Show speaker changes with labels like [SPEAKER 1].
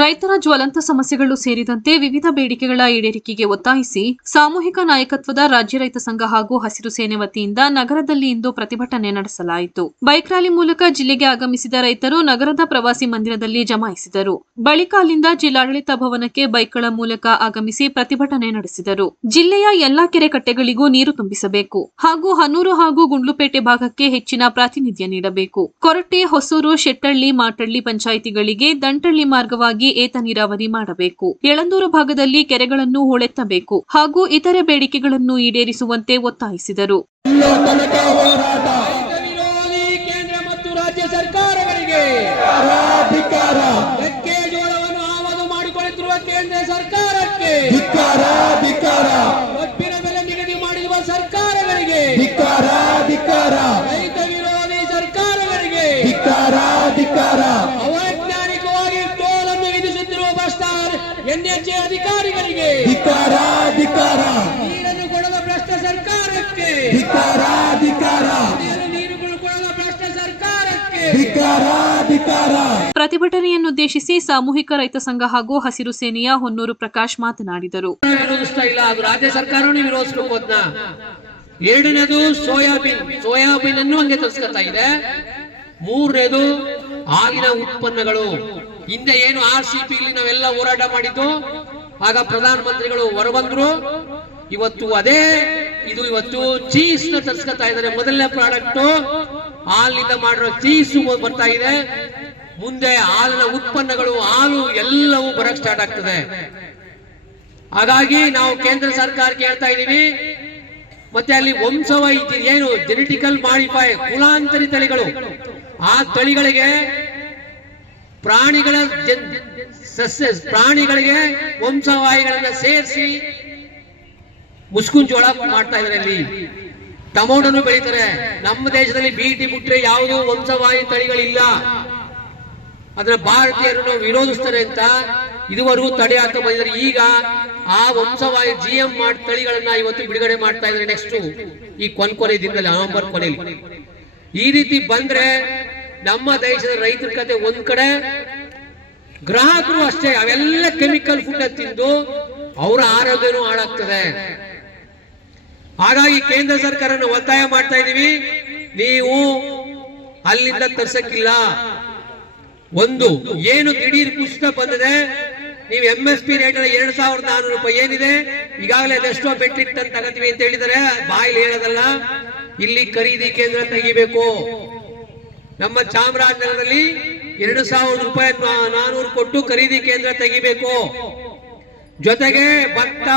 [SPEAKER 1] ರೈತರ ಜ್ವಲಂತ ಸಮಸ್ಯೆಗಳು ಸೇರಿದಂತೆ ವಿವಿಧ ಬೇಡಿಕೆಗಳ ಈಡೇರಿಕೆಗೆ ಒತ್ತಾಯಿಸಿ ಸಾಮೂಹಿಕ ನಾಯಕತ್ವದ ರಾಜ್ಯ ರೈತ ಸಂಘ ಹಾಗೂ ಹಸಿರು ಸೇನೆ ವತಿಯಿಂದ ನಗರದಲ್ಲಿ ಇಂದು ಪ್ರತಿಭಟನೆ ನಡೆಸಲಾಯಿತು. ಬೈಕ್ ರ್ಯಾಲಿ ಮೂಲಕ ಜಿಲ್ಲೆಗೆ ಆಗಮಿಸಿದ ರೈತರು ನಗರದ ಪ್ರವಾಸಿ ಮಂದಿರದಲ್ಲಿ ಜಮಾಯಿಸಿದರು. ಬಳಿಕ ಅಲ್ಲಿಂದ ಜಿಲ್ಲಾಡಳಿತ ಭವನಕ್ಕೆ ಬೈಕ್ಗಳ ಮೂಲಕ ಆಗಮಿಸಿ ಪ್ರತಿಭಟನೆ ನಡೆಸಿದರು. ಜಿಲ್ಲೆಯ ಎಲ್ಲಾ ಕೆರೆ ಕಟ್ಟೆಗಳಿಗೂ ನೀರು ತುಂಬಿಸಬೇಕು ಹಾಗೂ ಹನೂರು ಹಾಗೂ ಗುಂಡ್ಲುಪೇಟೆ ಭಾಗಕ್ಕೆ ಹೆಚ್ಚಿನ ಪ್ರಾತಿನಿಧ್ಯ ನೀಡಬೇಕು. ಕೊರಟೆ, ಹೊಸೂರು, ಶೆಟ್ಟಳ್ಳಿ, ಮಾಟಳ್ಳಿ ಪಂಚಾಯಿತಿಗಳಿಗೆ ದಂಟಳ್ಳಿ ಮಾರ್ಗವಾಗಿ ಏತ ನೀರಾವರಿ ಮಾಡಬೇಕು. ಯಳಂದೂರು ಭಾಗದಲ್ಲಿ ಕೆರೆಗಳನ್ನು ಹೊಳೆತ್ತಬೇಕು ಹಾಗೂ ಇತರೆ ಬೇಡಿಕೆಗಳನ್ನು ಈಡೇರಿಸುವಂತೆ ಒತ್ತಾಯಿಸಿದರು.
[SPEAKER 2] ಕೇಂದ್ರ ಮತ್ತು ರಾಜ್ಯ ಸರ್ಕಾರಗಳಿಗೆ ಮೆಕ್ಕೆಜೋಳವನ್ನು ಆಮದು ಮಾಡಿಕೊಳ್ಳುತ್ತಿರುವ ಕೇಂದ್ರ ಸರ್ಕಾರಕ್ಕೆ
[SPEAKER 3] ಧಿಕ್ಕಾರ ಧಿಕ್ಕಾರ.
[SPEAKER 2] ಕಬ್ಬಿನ ಬೆಲೆ ನಿಗದಿ ಮಾಡಿರುವ ಸರ್ಕಾರಗಳಿಗೆ
[SPEAKER 3] ಧಿಕ್ಕಾರ ಧಿಕ್ಕಾರ
[SPEAKER 2] ರೈತ ವಿರೋಧಿ ಸರ್ಕಾರಗಳಿಗೆ
[SPEAKER 3] ಧಿಕ್ಕಾರ ಧಿಕ್ಕಾರ
[SPEAKER 2] ಅವೈಜ್ಞಾನಿಕವಾಗಿ ಟೋಲನ್ನು ವಿಧಿಸುತ್ತಿರುವ ಭ್ರಷ್ಟಾಚಾರ ಎನ್ಎಚ್ಎ ಅಧಿಕಾರಿಗಳಿಗೆ.
[SPEAKER 3] ಧಿಕ್ಕಾರ
[SPEAKER 2] ನೀರನ್ನು ಕೊಡದ ಭ್ರಷ್ಟ ಸರ್ಕಾರಕ್ಕೆ.
[SPEAKER 3] ಧಿಕಾರಾಧಿಕಾರ
[SPEAKER 1] ಪ್ರತಿಭಟನೆಯನ್ನುದ್ದೇಶಿಸಿ ಸಾಮೂಹಿಕ ರೈತ ಸಂಘ ಹಾಗೂ ಹಸಿರು ಸೇನೆಯ ಹೊನ್ನೂರು ಪ್ರಕಾಶ್ ಮಾತನಾಡಿದರು.
[SPEAKER 2] ವಿರೋಧಿಸ್ತಾ ಇಲ್ಲ ಅದು. ರಾಜ್ಯ ಸರ್ಕಾರವನ್ನು ವಿರೋಧಿಸಬೇಕು ಅದನ್ನ ಎರಡನೇದು ಸೋಯಾಬೀನ್. ಸೋಯಾಬೀನ್ ಅನ್ನು ಹಂಗೆ ತರಿಸ್ಕೊತಾ ಇದೆ. ಮೂರನೇದು ಹಾಲಿನ ಉತ್ಪನ್ನಗಳು. ಹಿಂದೆ ಏನು ಆರ್ ಸಿ ಪಿ ನಾವೆಲ್ಲ ಹೋರಾಟ ಮಾಡಿದ್ದು, ಆಗ ಪ್ರಧಾನ ಮಂತ್ರಿಗಳು ಹೊರಬಂದ್ರು. ಇವತ್ತು ಅದೇ, ಇದು ಇವತ್ತು ಚೀಸ್ನ ತರಿಸ್ಕೊತಾ ಇದ್ದಾರೆ. ಮೊದಲನೇ ಪ್ರಾಡಕ್ಟ್ ಹಾಲಿನಿಂದ ಮಾಡಿರೋ ಚೀಸ್ ಬರ್ತಾ ಇದೆ. ಮುಂದೆ ಹಾಲಿನ ಉತ್ಪನ್ನಗಳು, ಹಾಲು ಎಲ್ಲವೂ ಬರಕ್ ಸ್ಟಾರ್ಟ್ ಆಗ್ತದೆ. ಹಾಗಾಗಿ ನಾವು ಕೇಂದ್ರ ಸರ್ಕಾರಕ್ಕೆ ಹೇಳ್ತಾ ಇದ್ದೀವಿ, ಮತ್ತೆ ಅಲ್ಲಿ ವಂಶವೈದ್ಯ ಏನು ಜೆನೆಟಿಕಲ್ ಮಾಡಿಫೈ ಕುಲಾಂತರಿ ತಳಿಗಳು. ಆ ತಳಿಗಳಿಗೆ ಪ್ರಾಣಿಗಳ ಸಸ್ಯ ಪ್ರಾಣಿಗಳಿಗೆ ವಂಶವಾಹಿಗಳನ್ನ ಸೇರಿಸಿ ಮುಸ್ಕುನ್ ಜೋಳ ಮಾಡ್ತಾ ಇದ್ದಾರೆ ಅಲ್ಲಿ. ಟಮೋಟನು ಬೆಳೀತಾರೆ. ನಮ್ಮ ದೇಶದಲ್ಲಿ ಬೀಟಿ ಬಿಟ್ರೆ ಯಾವುದು ವಂಶವಾಹಿ ತಳಿಗಳಿಲ್ಲ. ಅದನ್ನ ಭಾರತೀಯರನ್ನು ವಿರೋಧಿಸ್ತಾರೆ ಅಂತ ಇದುವರೆಗೂ ತಡೆ ಹಾಕ ಬಂದಿದ್ದಾರೆ. ಈಗ ಆ ವಂಶವಾಹಿ ಜಿ ಎಂ ಮಾಡ್ ತಳಿಗಳನ್ನ ಇವತ್ತು ಬಿಡುಗಡೆ ಮಾಡ್ತಾ ಇದ್ದಾರೆ ನೆಕ್ಸ್ಟ್ ಈ ಕೊನೆ ದಿನದಲ್ಲಿ ನವೆಂಬರ್ ಕೊನೆಯಲ್ಲಿ ಈ ರೀತಿ ಬಂದ್ರೆ ನಮ್ಮ ದೇಶದ ರೈತರ ಕತೆ ಒಂದ್ ಕಡೆ, ಗ್ರಾಹಕರು ಅಷ್ಟೇ, ಅವೆಲ್ಲ ಕೆಮಿಕಲ್ ಫುಡ್ ತಿಂದು ಅವರ ಆರೋಗ್ಯನೂ ಹಾಳಾಗ್ತದೆ. ಹಾಗಾಗಿ ಕೇಂದ್ರ ಸರ್ಕಾರನ ಒತ್ತಾಯ ಮಾಡ್ತಾ ಇದೀವಿ ನೀವು ಅಲ್ಲಿಂದ ತರ್ಸಕ್ಕಿಲ್ಲ. ಒಂದು, ಏನು ದಿಢೀರ್ ಕುಸಿತ ಬಂದಿದೆ, ನೀವು ಎಂ ಎಸ್ ಪಿ ರೇಟ್ ಎರಡ್ ಸಾವಿರದ ನಾನೂರು ರೂಪಾಯಿ ಏನಿದೆ, ಈಗಾಗಲೇ ಅದೆಷ್ಟೋ ಮೆಟ್ರಿಕ್ ಟನ್ ತಗತೀವಿ ಅಂತ ಹೇಳಿದರೆ ಬಾಯಿಲಿ ಹೇಳೋದಲ್ಲ, ಇಲ್ಲಿ ಖರೀದಿ ಕೇಂದ್ರ ತೆಗಿಬೇಕು. ನಮ್ಮ ಚಾಮರಾಜನಗರದಲ್ಲಿ ಎರಡು ಸಾವಿರದ ರೂಪಾಯಿ ನಾನೂರು ಕೊಟ್ಟು ಖರೀದಿ ಕೇಂದ್ರ ತೆಗಿಬೇಕು. ಜೊತೆಗೆ ಭತ್ತ